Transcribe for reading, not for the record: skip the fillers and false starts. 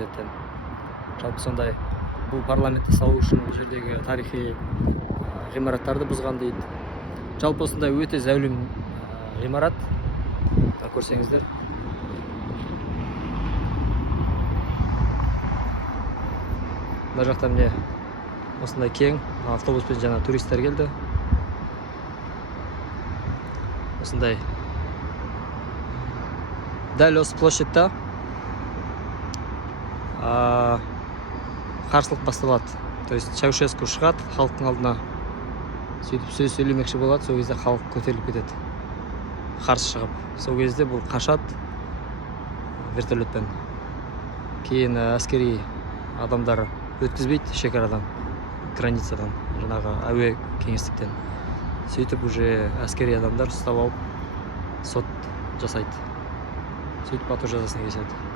интернеттен. Жалпы сондай бұл парламентті салу үшін бұл жердегі тарихи ғимараттарды бұзған дейді. Жалпы осындай өте зәулім ғимарат. Көрсеңіздер. Мына жақта міне осындай кең автобуспен жаңа туристер келді. Осындай дәл осы площадьта қарсылық басталады. То есть Чаушеску шығады халықтың алдына, сөйтіп сөз сөйлемекші болады, сол кезде халық көтеріліп кетеді. Қарсы шығып, сол кезде бұл қашады вертолетпен. Кейін әскери адамдар өткізбейді шекарадан, границадан, жаңағы әуе кеңістіктен. Сөйтіп уже әскери адамдар ұстап алып сот жасайды. Сөйтіп ату жазасына кеседі.